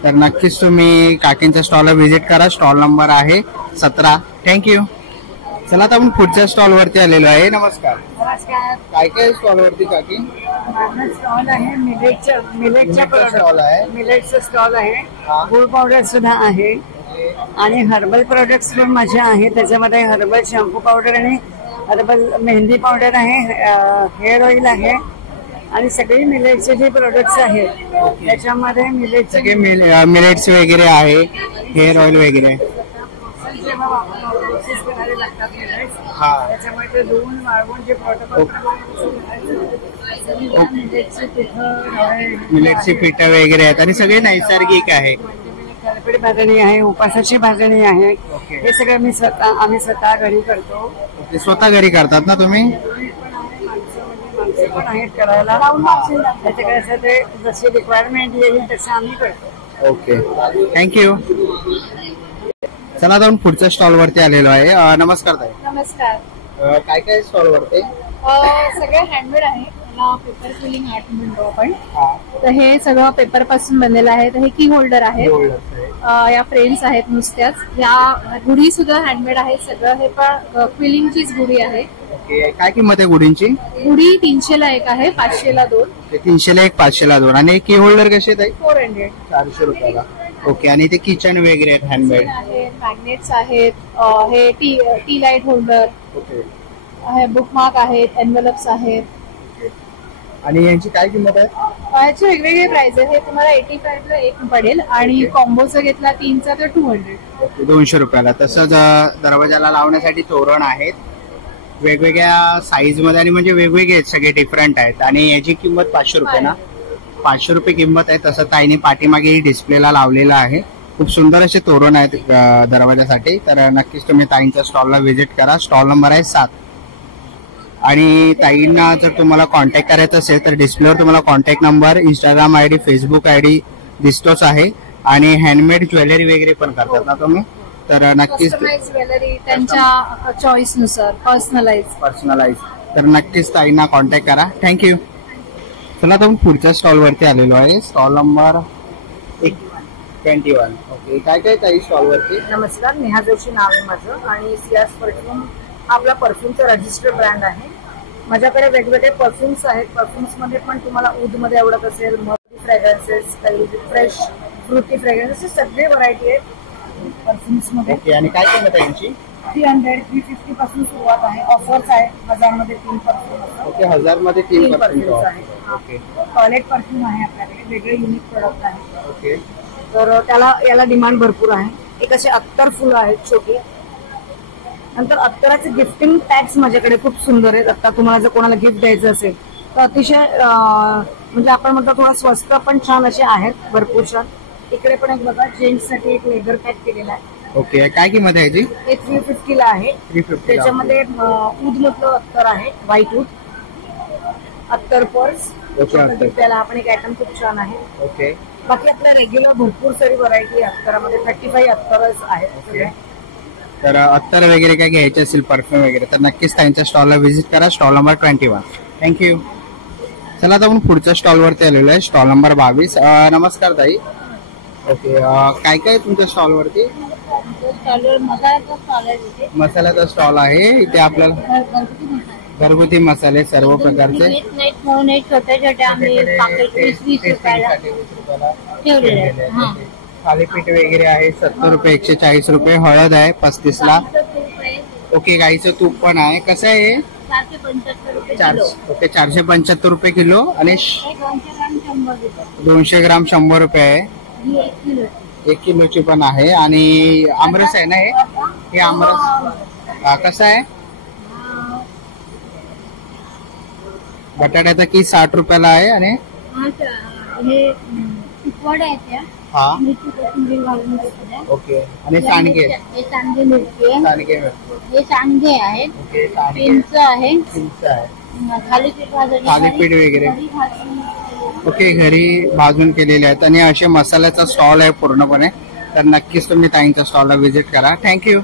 तर नक्कीच तुम्ही काकींच्या स्टॉलला व्हिजिट करा. स्टॉल नंबर आहे 17. थँक्यू. चला आता आपण पुढच्या स्टॉल वरती आलेलो आहे. नमस्कार. नमस्कार. काय काय स्टॉल वरती काकी? माझा स्टॉल आहे मिलेटचा स्टॉल आहे. मिलेटचा स्टॉल आहे. गुळ पावडर सुद्धा आहे आणि हर्बल प्रोडक्ट्स पण माझे आहे. त्याच्यामध्ये हर्बल शॅम्पू पावडर आणि हर्बल मेहंदी पावडर आहे, हेअर ऑइल आहे आणि सगळे मिलेटचे जे प्रोडक्ट्स आहेत त्याच्यामध्ये मिलेटचे मिलेट्स वगैरे आहे, हेअर ऑइल वगैरे. त्याच्यामुळे ते धुवून वाळवून जे मिलेटची पिठं वगैरे आहेत आणि सगळे नैसर्गिक आहे. खडपडी भाजणी आहे, उपासाची भाजणी आहे. हे सगळं आम्ही स्वतः घरी करतो. स्वतः घरी करतात ना तुम्ही? पण आहेत करायला. त्याच्याकडे असं ते जशी रिक्वायरमेंट येईल तसं आम्ही करतो. Okay, thank you. चला आता आपण पुढच्या स्टॉल वरती आलेलो आहे. नमस्कार ताई. नमस्कार. काय काय स्टॉल वरती? सगळे हँडमेड आहे. पेपर फिलिंग आर्ट म्हणतो आपण. तर हे सगळं पेपर पासून बनलेलं आहे. तर हे की होल्डर आहे. या फ्रेम्स आहेत नुसत्याच. या गुढी सुद्धा हँडमेड आहे. सगळं हे पण क्विलिंगचीच गुढी आहे. काय किंमत आहे गुढींची? गुढी 300ला एक आहे, 500ला 2. 300ला एक, 500ला 2. आणि की होल्डर कसे आहेत? 400. 400 रुपयाला. ओके. आणि ते किचन वगैरे आहेत हँडमेड आहेत, मॅग्नेट्स आहेत. हे टी लाईट होल्डर, बुकमार्क आहेत, एनव्हलप्स आहेत. आणि यांची काय किंमत आहे? याची वेगवेगळे प्राइस आहे. हे तुम्हाला 85ला एक पडेल आणि कॉम्बोचा घेतला 3चा तर 200. 200 रुपयाला. तसंच दरवाजाला लावण्यासाठी तोरण आहेत वेगवेगळ्या साईज मध्ये आणि म्हणजे वेगवेगळे आहेत, सगळे डिफरंट आहेत. आणि याची किंमत 500 रुपये ना? 500 रुपये किंमत आहे. तसं ताईने पाठीमागे डिस्प्लेला लावलेला आहे. खूप सुंदर असे तोरण आहेत दरवाजासाठी. तर नक्कीच तुम्ही ताईंच्या स्टॉलला व्हिजिट करा. स्टॉल नंबर आहे 7. आणि ताईंना जर तुम्हाला कॉन्टॅक्ट करायचं असेल तर डिस्प्लेवर तुम्हाला contact number, Instagram ID, Facebook ID दिसतोच आहे. आणि हँडमेड ज्वेलरी वगैरे पण करतात ना तुम्ही? तर नक्कीच ज्वेलरी त्यांच्या चॉईस नुसार पर्सनलाइज. तर नक्कीच ताईंना कॉन्टॅक्ट करा. थँक्यू. चला आता आपण पुढच्या स्टॉल वरती आलेलो आहे. Stall number 21. ओके. काय काय ताई स्टॉल वरती? नमस्कार. नेहा जोशी नाव आहे माझं आणि सियास परफ्यूम आपला परफ्यूमचा रजिस्टर्ड ब्रँड आहे. माझ्याकडे वेगवेगळे परफ्युम्स आहेत. परफ्युम्स मध्ये पण तुम्हाला ऊद मध्ये आवडत असेल, मल्टी फ्रॅग्रन्सेस, काही फ्रेश फ्रुटी फ्रॅग्रन्सेस, सगळे व्हरायटी आहेत परफ्युम्स मध्ये. आणि काय किंमत आहे यांची? 300, 350 पासून सुरुवात आहे. ऑफर्स आहे. 1000 मध्ये 3 परफ्यूम. ओके. 1000 मध्ये 3 परफ्यूम आहे. ओके. टॉयलेट परफ्यूम आहे आपल्याकडे. वेगळे युनिक प्रोडक्ट आहे. ओके. तर याला डिमांड भरपूर आहे. एक असे अत्तर फुलं आहेत छोटी. नंतर अत्तराचे गिफ्टिंग पॅक्स माझ्याकडे खूप सुंदर आहेत. आता तुम्हाला जर कोणाला गिफ्ट द्यायचं असेल तर अतिशय म्हणजे आपण म्हणतो थोडा स्वस्त पण छान असे आहेत, भरपूर छान. इकडे पण एक बघा जेंट्ससाठी एक लेदर पॅक केलेला आहे. ओके. काय किंमत आहे याची? हे 350 ला आहे. 350. त्याच्यामध्ये ऊद मधलं अत्तर आहे, व्हाईट ऊद अत्तर पर्स. त्याला आपण एक आयटम खूप छान आहे. ओके. बाकी आपल्या रेग्युलर भरपूर सारी व्हरायटी अत्तरामध्ये 35 अत्तरच आहेत. तर अत्तर वगैरे काय घ्यायचे असेल, परफ्यूम वगैरे, तर नक्कीच त्यांच्या स्टॉलला व्हिजिट करा. Stall number 21. थँक्यू. चला आता आपण पुढच्या स्टॉल वरती आलेलो आहे. Stall number 22. नमस्कार ताई. ओके. काय काय तुमच्या स्टॉल वरती? मसाल्याचा स्टॉल आहे. इथे आपल्याला घरगुती मसाले सर्व प्रकारचे छोटे छोटे आम्ही पाकिट 20 रुपयाला ठेवलेले. थालीपीठ वगैरे आहे 70 रुपये, 140 रुपये. हळद आहे 35 ला. ओके. गाईचं तूप पण आहे. कसं आहे? 475 रुपये किलो. आणि 200 ग्राम 100 रुपये आहे. 1 किलोची पण आहे. आणि आमरस आहे ना हे आमरस कसं आहे? बटाट्याचा की 60 रुपयाला आहे. आणि हा. ओके. आणि सांडगे सांडगे आहेत. चिंच आहे. थालीपीठ वगैरे. ओके. घरी भाजून केलेले आहेत. आणि असे मसाल्याचा स्टॉल आहे पूर्णपणे. तर नक्कीच तुम्ही ताईंच्या स्टॉलला व्हिजिट करा. थँक्यू.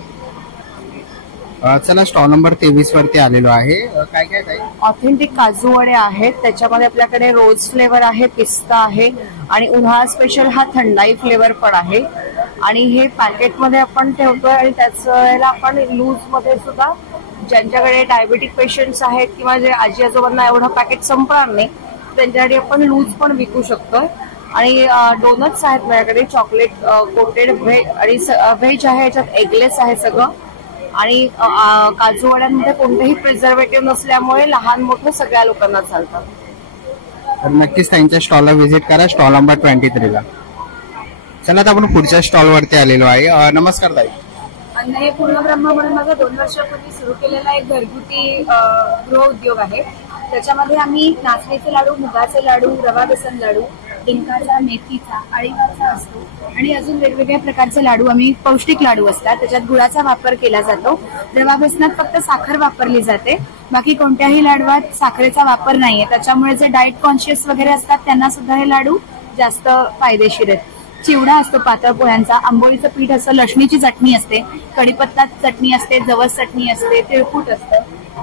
चला स्टॉल नंबर 23 वरती आलेलो आहे. काय काय ताई? ऑथेंटिक काजू वडे आहेत, त्याच्यामध्ये आपल्याकडे रोज फ्लेवर आहे, पिस्ता आहे आणि उन्हाळा स्पेशल हा थंडाई फ्लेवर पण आहे. आणि हे पॅकेटमध्ये आपण ठेवतोय आणि त्याच वेळेला आपण लूज मध्ये सुद्धा ज्यांच्याकडे डायबेटिक पेशंट्स आहेत किंवा जे आजी आजोबांना एवढं पॅकेट संपणार नाही त्यांच्यासाठी आपण लूज पण विकू शकतोय. आणि डोनट्स आहेत माझ्याकडे, चॉकलेट कोटेड व्हेज आणि व्हेज आहे, याच्यात एगलेस आहे सगळं. आणि काजू वड्यांमध्ये कोणतेही प्रिझर्वेटिव्ह नसल्यामुळे लहान मोठं सगळ्या लोकांना चालतात. तर नक्कीच त्यांच्या स्टॉलला व्हिजिट करा, स्टॉल नंबर 23 ला. चला आता आपण पुढच्या स्टॉल वरती आलेलो आहे. नमस्कार ताई. अन्न हे पूर्ण ब्रह्म म्हणून माझा 2 वर्षापूर्वी सुरू केलेला एक घरगुती गृह उद्योग आहे. त्याच्यामध्ये आम्ही नाचणीचे लाडू, मुगाचे लाडू, रवा बेसन लाडू, डिंकाचा, मेथीचा, अळीवाचा असतो आणि अजून वेगवेगळ्या प्रकारचे लाडू आम्ही पौष्टिक लाडू असतात. त्याच्यात गुळाचा वापर केला जातो. रवा बेसनात फक्त साखर वापरली जाते, बाकी कोणत्याही लाडवात साखरेचा वापर नाहीये. त्याच्यामुळे जे डाएट कॉन्शियस वगैरे असतात त्यांना सुद्धा हे लाडू जास्त फायदेशीर आहेत. चिवडा असतो पातळ पोळ्यांचा, आंबोळीचं पीठ असतं, लसणीची चटणी असते, कढीपत्ता चटणी असते, जवस चटणी असते, तिळकूट असतं,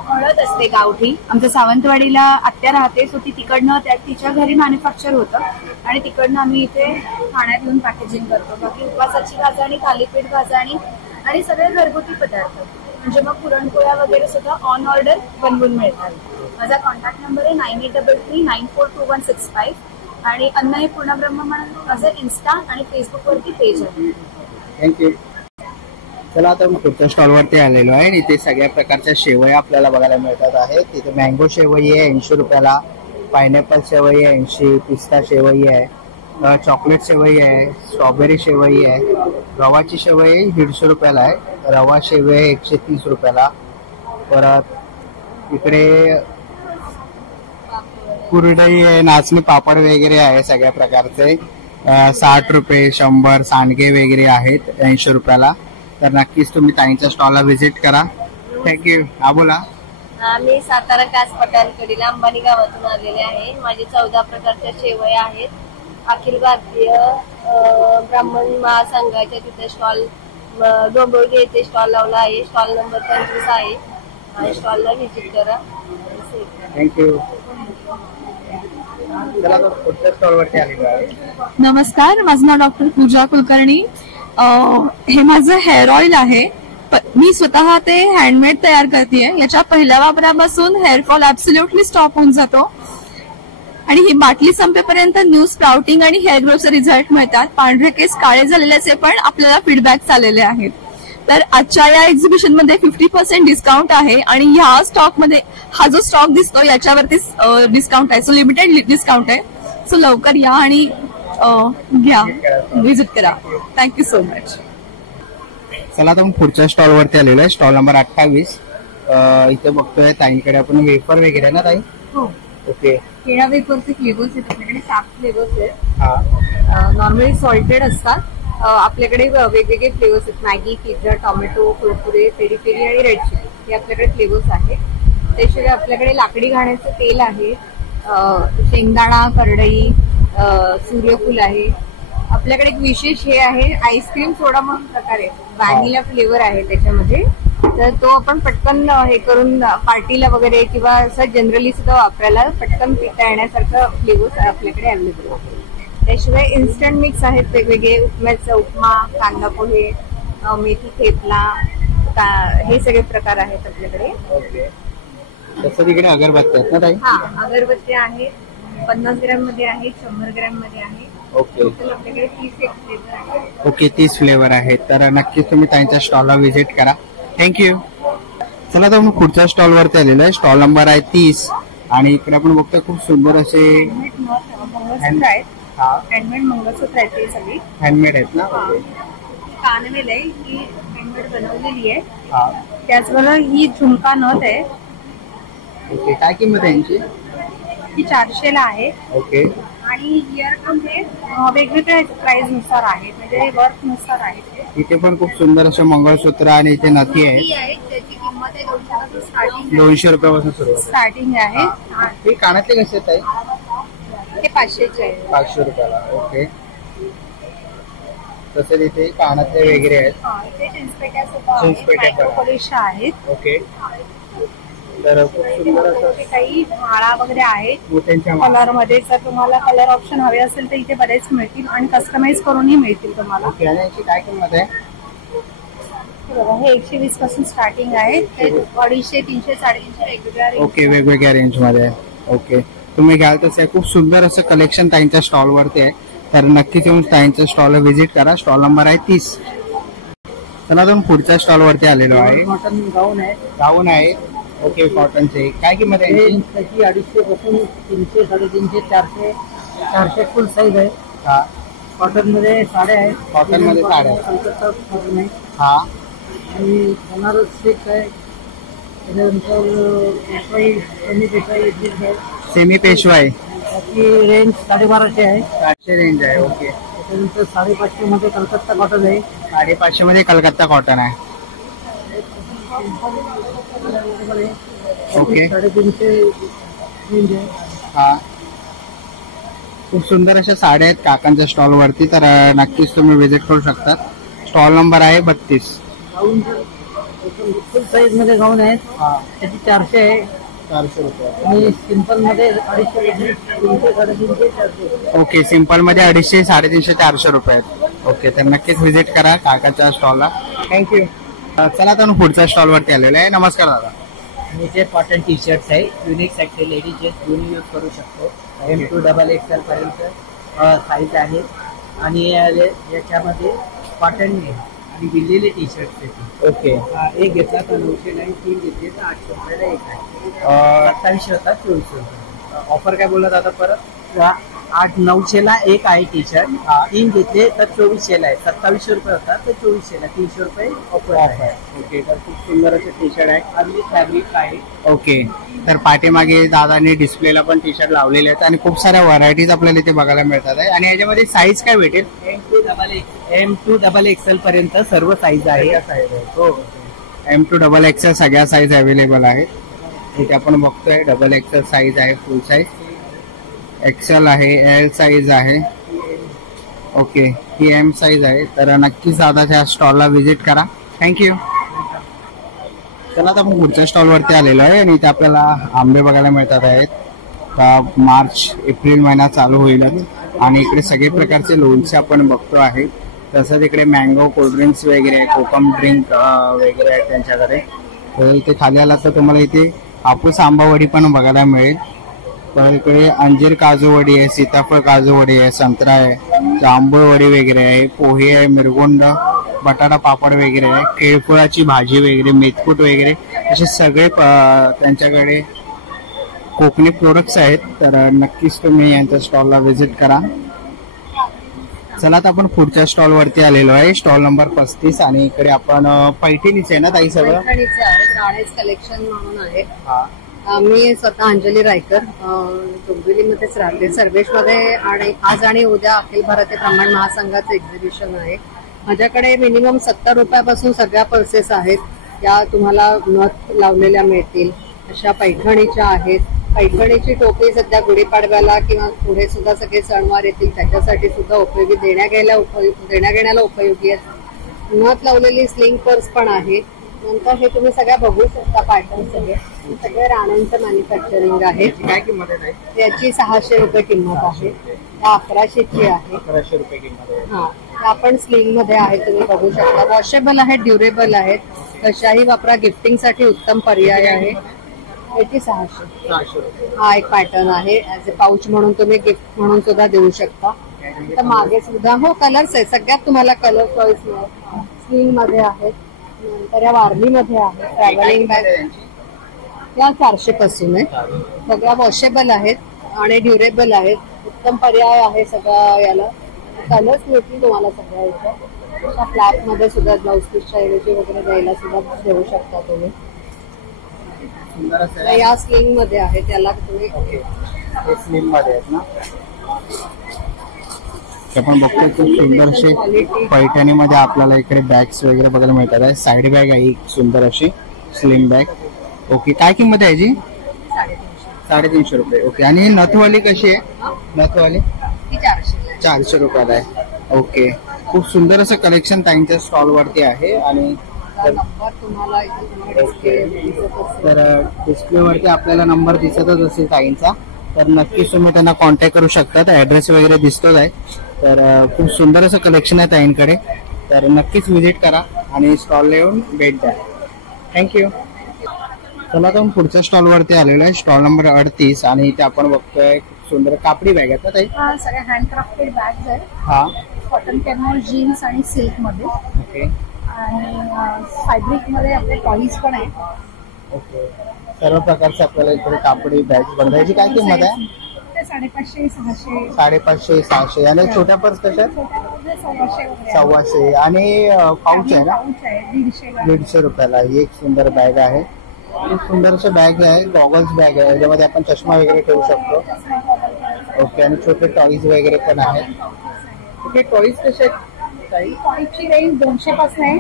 हळद असते गावठी. आमच्या सावंतवाडीला आत्या राहते, सो ती तिकडनं तिच्या घरी मॅन्युफॅक्चर होतं आणि तिकडनं आम्ही इथे ठाण्यात येऊन पॅकेजिंग करतो. बाकी उपवासाची भाजणी, थालीपीठ भाजणी आणि सगळे घरगुती पदार्थ म्हणजे मग पुरणपोळ्या वगैरे सुद्धा ऑन ऑर्डर बनवून मिळतात. माझा कॉन्टॅक्ट नंबर आहे 9833942165 आणि अन्न हे पूर्ण ब्रह्म म्हणून माझं इन्स्टा आणि फेसबुक वरती पेज आहे. थँक्यू. चला आता पुढच्या स्टॉल वरती आलेलो आहे. इथे सगळ्या प्रकारच्या शेवया आपल्याला बघायला मिळतात आहेत. तिथे मँगो शेवई आहे 80 रुपयाला, पायनॅपल शेवई आहे 80, पिस्ता शेवई आहे, चॉकलेट शेवई आहे, स्ट्रॉबेरी शेवई आहे, रवाची शेवई 150 रुपयाला आहे, रवा शेवई आहे 130 रुपयाला. परत इकडे कुरडई आहे, नाचणी पापड वगैरे आहे सगळ्या प्रकारचे 60 रुपये, 100 सांडगे वगैरे आहेत 80 रुपयाला. तर नक्कीच तुम्ही ताईंच्या स्टॉलला व्हिजिट करा. थँक्यू. हा बोला. मी सातारा कास पठाणकडील अंबानी गावातून आलेले आहे. माझे 14 प्रकारच्या शेवया आहेत. अखिल भारतीय ब्राह्मण महासंघाच्या तिथे स्टॉल डोंबिवली येथे स्टॉल लावला आहे. स्टॉल नंबर 25 आहे आणि स्टॉलला व्हिजिट करा. थँक्यू. नमस्कार, माझं नाव डॉक्टर पूजा कुलकर्णी. हे माझं हेअर ऑइल आहे. मी स्वतः ते हँडमेड तयार करतेय. याच्या पहिल्या वापरापासून हेअरफॉल ऍब्सोल्युटली स्टॉप होऊन जातो आणि ही बाटली संपेपर्यंत न्यू स्प्राउटिंग आणि हेअर ग्रोचे रिझल्ट मिळतात. पांढरे केस काळे झालेल्याचे पण आपल्याला फीडबॅक आलेले आहेत. तर आजच्या या एक्झिबिशन मध्ये 50% डिस्काउंट आहे आणि ह्या स्टॉक मध्ये हा जो स्टॉक दिसतो याच्यावरती डिस्काउंट आहे. सो लिमिटेड डिस्काउंट आहे. सो लवकर या आणि घ्या, व्हिजिट करा. Thank you so much. चला आता पुढच्या स्टॉल वरती आलेलो आहे. Stall number 28. इथे बघतोय ताईंकडे आपण वेफर वगैरे आहे ना ताई? हो. ओके. केळा वेफरचे फ्लेवर्स आहेत आपल्याकडे, 7 फ्लेवर्स आहेत. नॉर्मली सॉल्टेड असतात. आपल्याकडे वेगवेगळे फ्लेवर्स आहेत. Maggi, pizza, tomato, Kurkure, peri peri आणि रेड चिली हे आपल्याकडे फ्लेवर्स आहेत. त्याशिवाय आपल्याकडे लाकडी घाण्याचं तेल आहे, शेंगदाणा, करडई, सूर्यफूल आहे. आपल्याकडे एक विशेष हे आहे आईस्क्रीम सोडा म्हणून प्रकार आहे. व्हॅनिला फ्लेवर आहे त्याच्यामध्ये. तर तो आपण पटकन हे करून पार्टीला वगैरे किंवा असं जनरली सुद्धा वापरायला पटकन पिता येण्यासारखं फ्लेवर्स आपल्याकडे अवेलेबल आहे. त्याशिवाय इन्स्टंट मिक्स आहेत वेगवेगळे. उपम्याचा उपमा, कांदा पोहे, मेथी थेपला, हे सगळे प्रकार आहेत आपल्याकडे. तसं तिकडे अगरबत्ती आहेत ना ताई? हा, अगरबत्ती आहेत. 50 ग्रॅम मध्ये आहेत, 100 ग्रॅम मध्ये आहे. ओके. आपल्याकडे 30 फ्लेवर आहेत. ओके, 30 फ्लेवर आहेत. तर नक्कीच तुम्ही त्यांच्या स्टॉलला व्हिजिट करा. थँक्यू. चला तर पुढच्या स्टॉल वरती आलेलो आहे. स्टॉल नंबर आहे 30 आणि इकडे आपण बघतो खूप सुंदर असे मंगळसूत्र आहेत. हँडमेड मंगळसूत्र आहेत. ते सगळी हँडमेड आहेत ना? कानवेल आहे, ही हँडमेड बनवलेली आहे. त्याचबरोबर ही झुमका नथ आहे. ओके. काय किंमत आहे यांची? ही 400 ला आहे. ओके. आणि इयरफोन हे वेगवेगळ्या प्राइस नुसार आहेत, म्हणजे वर्क नुसार आहेत. इथे पण खूप सुंदर असे मंगळसूत्र आणि इथे नथी आहे. त्याची किंमत आहे 200 पासून स्टार्टिंग. 200 रुपयापासून सुरुवात स्टार्टिंग आहे. हे कानातले कसे आहेत? हे 500 चे आहे. 500 रुपयाला. ओके. तसंच इथे कानातले वगैरे आहेत. इथे चिंचपेट्या सुद्धा आहेत, चिंचपेट्या पण. मायक्रोपोलिशच्या आहेत. ओके. तर खूप सुंदर असं इथे काही माळा वगैरे आहेत मोत्यांच्या माळा. कलर मध्ये. जर तुम्हाला कलर ऑप्शन हवे असेल तर इथे बरेच मिळतील आणि कस्टमाइज करूनही मिळतील तुम्हाला. ओके. आणि याची काय किंमत आहे? बघा, हे 120 पासून स्टार्टिंग आहे. ते 250, 300, 350 वेगवेगळ्या रेंज. ओके, वेगवेगळ्या रेंज मध्ये. ओके, तुम्ही घ्याल तसं खूप सुंदर असं कलेक्शन ताईंच्या स्टॉल वरती आहे. तर नक्कीच येऊन ताईंच्या स्टॉलला व्हिजिट करा. स्टॉल नंबर आहे 30. चला आपण पुढच्या स्टॉल वरती आलेलो आहे. कॉटन गाऊन आहे. गाऊन आहे. ओके, कॉटनचे काय किंमत आहे? त्याची 250 पासून 300, 350, 400, 400 फुल साईज आहे. हा. कॉटन मध्ये साड्या आहेत. कॉटन मध्ये साड्या आहेत. कलकत्ता कॉटन आहे. हा. आणि बनारस सिल्क आहे. त्याच्यानंतर पेशवाई, सेमी पेशवाई आहे. सेमी पेशवाई. त्याची रेंज 1250 आहे. 400 रेंज आहे. ओके. त्याच्यानंतर 550 मध्ये कलकत्ता कॉटन आहे. 550 मध्ये कलकत्ता कॉटन आहे. ओके. 350 रेंज आहे. हा. खूप सुंदर अशा साड्या आहेत काकांच्या स्टॉल वरती. तर नक्कीच तुम्ही व्हिजिट करू शकता. स्टॉल नंबर आहे 32. गाऊन फुल साईज मध्ये गाऊन आहेत. त्याची 400 आहे. 400 रुपये. आणि सिंपल मध्ये 250, 300, 350, 400. ओके, सिंपल मध्ये 250, 350, 400 रुपये आहेत. ओके, तर नक्कीच व्हिजिट करा काकाच्या स्टॉलला. थँक्यू. चला तर पुढच्या स्टॉल वरती आलेलो आहे. नमस्कार दादा. आणि जे कॉटन टी शर्ट्स आहे, युनिक साठी लेडीज जेंट्स दोन्ही यूज करू शकतो. M2 XXL पर्यंत साईज आहे. आणि याच्यामध्ये कॉटन आणि दिलेले टी शर्ट. ओके. एक घेतला तर 909, 3 घेतले तर 800 रुपयाला एक आहे. 2700 होता 2400 रुपये. ऑफर काय बोलला दादा परत? 800-900 ला एक आहे टी शर्ट. 3 घेतले तर 2400 ला आहे. 2700 रुपये होता तर 2400 ला 300 रुपये ऑफर आहे. ओके, तर खूप सुंदर असे टी शर्ट आहे. आणि फॅब्रिक आहे. ओके, तर पाठीमागे दादांनी डिस्प्लेला पण टी शर्ट लावलेले आहेत आणि खूप साऱ्या व्हरायटीज आपल्याला इथे बघायला मिळतात आहे. आणि याच्यामध्ये साईज काय भेटेल? M2 XXL पर्यंत सर्व साईज आहे. हो, M2 XXL सगळ्या साईज अवेलेबल आहेत. इथे आपण बघतोय XXL साईज आहे, फुल साईज एक्सेल आहे, एल साईज आहे. ओके, ही M साईज आहे. तर नक्कीच दादाच्या स्टॉलला व्हिजिट करा. थँक्यू. चला आता आपण पुढच्या स्टॉल वरती आलेलो आहे आणि इथे आपल्याला आंबे बघायला मिळतात आहेत. मार्च एप्रिल महिना चालू होईल आणि इकडे सगळे प्रकारचे लोणचे आपण बघतो आहे. तसंच इकडे मँगो कोल्ड्रिंक्स वगैरे, कोकम ड्रिंक वगैरे आहेत त्यांच्याकडे. तर इथे खाली आला तर तुम्हाला इथे हापूस आंबावडी पण बघायला मिळेल. तर इकडे अंजीर काजूवडी आहे, सीताफळ काजूवडी आहे, संत्रा आहे, जांभूळ वडी वगैरे आहे, पोहे आहे, मिरगुंड, बटाटा पापड वगैरे आहे, केळफुळाची भाजी वगैरे, मेथकूट वगैरे असे सगळे त्यांच्याकडे कोकणी प्रोडक्ट्स आहेत. तर नक्कीच तुम्ही यांच्या स्टॉलला व्हिजिट करा. चला तर आपण पुढच्या स्टॉल वरती आलेलो आहे. स्टॉल नंबर 35 आणि इकडे आपण पैठणीच आहे ना ताई सगळं? पैठणीचे आहे. राणेज कलेक्शन म्हणून आहे. मी स्वतः अंजली रायकर डोंबिवलीमध्येच राहते, सर्वेशमध्ये. आणि आज आणि उद्या अखिल भारतीय ब्राह्मण महासंघाचं एक्झिबिशन आहे. माझ्याकडे मिनिमम 70 रुपयापासून सगळ्या पर्सेस आहेत. या तुम्हाला नथ लावलेल्या मिळतील अशा पैठणीच्या आहेत. पैठणीची टोपी सध्या गुढीपाडव्याला किंवा पुढे सुद्धा सगळे सणवार येतील त्याच्यासाठी सुद्धा उपयोगी देण्याघेण्याला उपयोगी आहेत. नथ लावलेली स्लिंग पर्स पण आहे. नंतर हे तुम्ही सगळ्या बघू शकता पॅटर्न सगळे राण्यांचं मॅन्युफॅक्चरिंग आहे. काय किंमत आहे? याची 600 रुपये किंमत आहे. त्या 1100ची आहे. 1100 रुपये किंमत आहे. हा, आपण स्लिंग मध्ये आहे, तुम्ही बघू शकता. वॉशेबल आहेत, ड्युरेबल आहेत, कशाही वापरा. गिफ्टिंग साठी उत्तम पर्याय आहे. याची 600 हा एक पॅटर्न आहे. ऍज अ पाऊच म्हणून तुम्ही गिफ्ट म्हणून सुद्धा देऊ शकता. तर मागे सुद्धा हो कलर्स आहे, सगळ्यात तुम्हाला कलर चॉईस मिळेल. स्लिंग मध्ये आहेत. नंतर या वारलीमध्ये आहे. ट्रॅव्हलिंग बॅग या 400 पासून आहे. सगळ्या वॉशेबल आहेत आणि ड्युरेबल आहेत. उत्तम पर्याय आहे सगळ्या याला. कलर्स मिळतील तुम्हाला सगळ्या इथं. फ्लॅट मध्ये सुद्धा ब्लाउज पीसच्या ऐवजी वगैरे द्यायला सुद्धा देऊ शकता तुम्ही. या स्लिंग मध्ये आहे, त्याला तुम्ही स्लिम मध्ये आहेत ना. आपण बघतोय खूप सुंदरशी पैठणीमध्ये आपल्याला इकडे बॅग्स वगैरे बघायला मिळतात आहे. साईड बॅग आहे एक सुंदर अशी स्लिम बॅग. ओके, काय किंमत आहे याची? 350 रुपये. ओके, आणि नथवाली कशी आहे? नथवाली 400 रुपयाला आहे. ओके, खूप सुंदर असं कलेक्शन ताईंच्या स्टॉल वरती आहे आणि नंबर तुम्हाला तर डिस्प्ले वरती आपल्याला नंबर दिसतच असेल ताईंचा, तर नक्कीच तुम्ही त्यांना कॉन्टॅक्ट करू शकता. ऍड्रेस वगैरे दिसतोच आहे. तर खूप सुंदर असं कलेक्शन आहे ताईंकडे, तर नक्कीच व्हिजिट करा आणि स्टॉल येऊन भेट द्या. थँक्यू. चला तर पुढच्या स्टॉल वरती आलेलो आहे, स्टॉल नंबर 38 आणि इथे आपण बघतोय खूप सुंदर कापडी बॅग आहेत ना ताई? सगळ्या हँडक्राफ्टेड बॅग्स आहेत. हा, कॉटन कॅनव्हास, जीन्स आणि सिल्क मध्ये. ओके. आणि फॅब्रिक मध्ये आपले टॉईज पण आहेत. ओके. सर्व प्रकारचे आपल्याला इकडे कापडी बॅग बघायची. काय किंमत आहे? 550, 600. 550, 600. आणि छोट्या पर्स कशा आहेत? 1,200. आणि पाऊच आहे ना? 150 रुपयाला. ही एक सुंदर बॅग आहे. खूप सुंदर असं बॅग आहे, गॉगल्स बॅग आहे, याच्यामध्ये आपण चष्मा वगैरे ठेवू शकतो. ओके. आणि छोटे टॉईज वगैरे पण आहेत. ओके. टॉईज कसे आहेत? टॉईजची रेंज 200 पासून आहे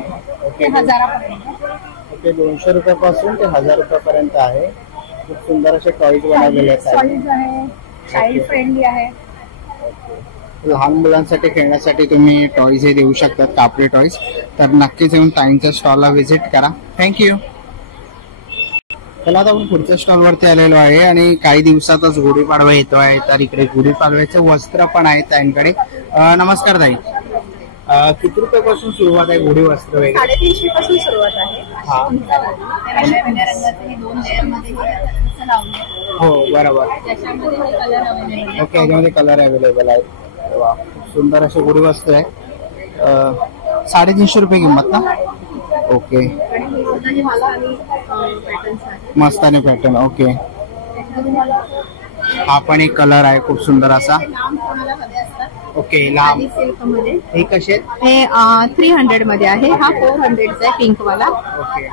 ते 1000पर्यंत. ओके. 200 रुपयापासून ते 1000 रुपयापर्यंत आहे. खूप सुंदर असे टॉईज बनवलेले आहेत. टॉईज आहे, चाइल्ड फ्रेंडली आहे. लहान मुलांसाठी खेळण्यासाठी तुम्ही टॉईज हे देऊ शकतात, कापडी टॉईज. तर नक्कीच येऊन ताईंच्या स्टॉलला व्हिजिट करा. थँक्यू. चला आता आपण पुढच्या स्टॉल वरती आलेलो आहे आणि काही दिवसातच गुढीपाडवा येतो आहे, तर इकडे गुढीपाडव्याचे वस्त्र पण आहेत ताईंकडे. नमस्कार ताई. किती रुपयापासून सुरुवात आहे गुढी वस्त्र वगैरे? 350 पासून सुरुवात आहे. हो बरोबर. ओके. याच्यामध्ये कलर अवेलेबल आहेत. खूप सुंदर असे गुढी वस्त्र आहे. 350 रुपये किंमत ना? ओके. मस्तानी पॅटर्न. ओके. हा पण एक कलर आहे खूप सुंदर असा. ओके. लांब. हे कसे आहेत? हे 300 मध्ये आहे. हा 400 चा आहे, पिंक वाला. ओके.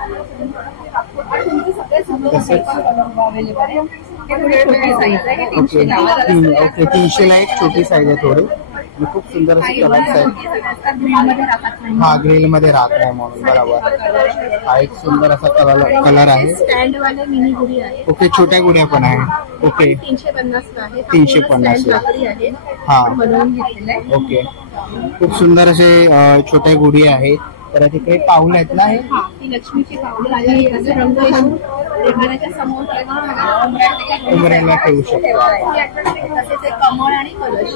ओके. 300 ला एक छोटी साईज आहे थोडी. खूप सुंदर असे कलर्स आहेत. हा, ग्रिल मध्ये राहत नाही म्हणून. बरोबर. हा एक सुंदर असा कलर आहे. स्टँड वाले मिनी गुढी आहे. ओके. छोट्या गुढ्या पण आहे. ओके. 350 ला. हा. ओके. खूप सुंदर असे छोट्या गुढी आहेत. तर तिकडे पाऊल आहेत ना? हे लक्ष्मीची पाऊल आहे. असं रंग समोर उमऱ्याला ठेवू शकतो. कमळ आणि कलश.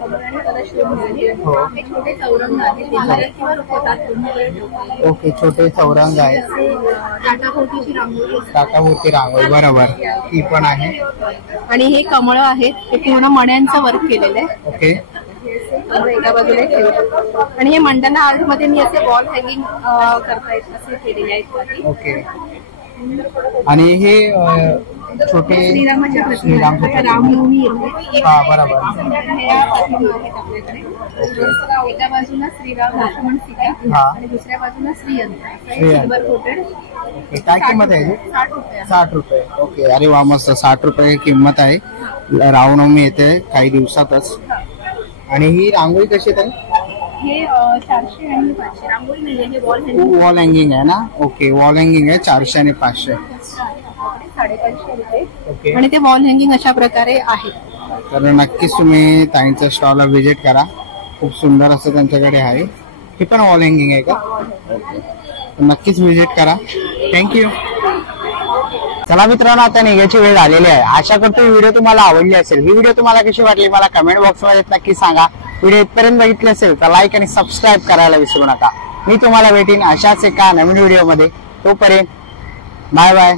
कमळ आणि कलश छोटे चौरंग आहेत. ओके. छोटे चौरंग आहेत. टाटाभोवतीची रांगोळी. टाटाभोवती रांगोळी. बरोबर. ती पण आहे. आणि हे कमळ आहेत, ते पूर्ण मण्यांचं वर्क केलेलं आहे. ओके. एका बाजूला ठेवतो. आणि हे मंडला आर्ट मध्ये मी असे वॉल हँगिंग करता येत असे केलेले आहेत. ओके. आणि हे छोटे श्रीरामाच्या रामनवमी येते. हा बरोबर. एका बाजूला श्रीराम, लक्ष्मण, सीता आणि दुसऱ्या बाजूला सिल्वर कोटेड. ओके. काय किंमत आहे? 60 रुपये. ओके. अरे वा, मस्त. 60 रुपये किंमत आहे. रामनवमी येते काही दिवसातच. आणि ही रांगोळी कशी आहे? हे 400 आणि 500. रांगोळी नाही, हे वॉल हँगिंग. वॉल हँगिंग आहे ना? ओके. वॉल हँगिंग आहे 400 आणि 500. 550 रुपये. ओके. आणि ते वॉल हँगिंग अशा प्रकारे आहे. तर नक्कीच तुम्ही ताईंच्या स्टॉलला व्हिजिट करा. खूप सुंदर असं त्यांच्याकडे आहे. हे पण वॉल हँगिंग आहे का? ओके. नक्कीच व्हिजिट करा. थँक्यू. चला मित्रांनो, आता निघायची वेळ आलेली आहे. आशा करतो ही व्हिडिओ तुम्हाला आवडली असेल. ही व्हिडिओ तुम्हाला कशी वाटली मला कमेंट बॉक्स मध्ये नक्की सांगा. व्हिडिओ इथपर्यंत बघितले असेल तर लाईक आणि सबस्क्राईब करायला विसरू नका. मी तुम्हाला भेटीन अशाच एका नवीन व्हिडिओ मध्ये. तोपर्यंत बाय बाय.